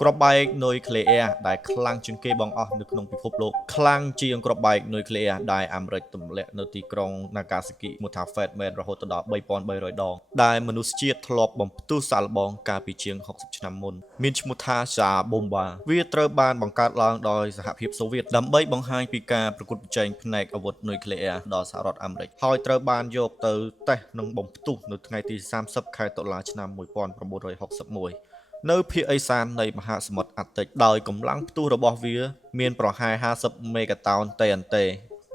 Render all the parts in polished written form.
ក្របបែកនុយក្លេអ៊ែរដែលខ្លាំងជាងគេបង្អស់នៅក្នុងពិភពលោកខ្លាំងជាងក្របបែកនុយក្លេអ៊ែរដែលអាមេរិកទម្លាក់នៅទីក្រុង Nagasaki ឈ្មោះថា Fat Man រហូតដល់ 3,300 ដងដែលមនុស្សជាតិធ្លាប់បំផ្ទុះសាកល្បងកាលពីជាង 60 ឆ្នាំមុនមានឈ្មោះថា Tsar Bomba វាត្រូវបានបង្កើតឡើងដោយសហភាពសូវៀតដើម្បីបង្ហាញពីការប្រកួតប្រជែងផ្នែកអាវុធនុយក្លេអ៊ែរដល់សហរដ្ឋអាមេរិកហើយត្រូវបានយកទៅតេស្តនិងបំផ្ទុះនៅថ្ងៃទី30 ខែតុលាឆ្នាំ 1961នៅភាគឦសាននៃមហាសមុទ្រអាតិចដោយកម្លាំងផ្ទុះរបស់វាមានប្រហែល50 មេហ្គាតោន TNT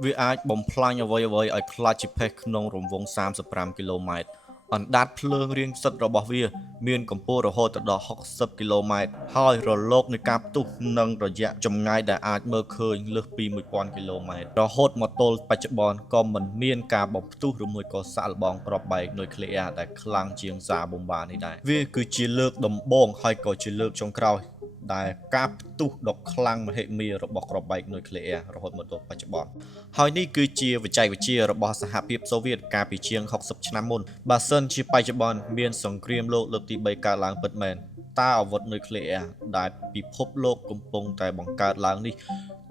វាអាចបំផ្លាញអ្វីៗឲ្យខ្លាចជាផេះក្នុងរង្វង់35 គីឡូម៉ែត្រអណ្ដាតភ្លើងរាងសិតរបស់វាមានកម្ពស់រហូតដល់60 គីឡូម៉ែត្រហើយរលកនៃការផ្ទុះនឹងរយៈចម្ងាយដែលអាចមើលឃើញលើសពី 1000 គីឡូម៉ែត្ររហូតមកទល់បច្ចុប្បន្នក៏មិនមានការបំផ្ទុះឬមួយក៏សាកល្បងគ្រាប់បែកនុយក្លេអ៊ែរដែលខ្លាំងជាងសារបូបានេះដែរវាគឺជាលើកដំបូងហើយក៏ជាលើកចុងក្រោយដែលការផ្ទុះដ៏ខ្លាំងមហិមារបស់គ្រាប់បែកនុយក្លេអ៊ែររហូតមកដល់បច្ចុប្បន្នហើយនេះគឺជាបច្ចេកវិទ្យារបស់សហភាពសូវៀតកាលពីជាង 60 ឆ្នាំមុនបើសិនជាបច្ចុប្បន្នមានសង្គ្រាមលោកលើកទី3កើតឡើងពិតមែនតើអាវុធនុយក្លេអ៊ែរដែលពិភពលោកកំពុងតែបង្កើតឡើងនេះ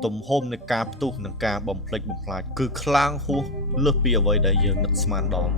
ទំហំនៃការផ្ទុះនិងការបំផ្លិចបំផ្លាញគឺខ្លាំងហួសលើសពីអ្វីដែលយើងនឹកស្មានដល់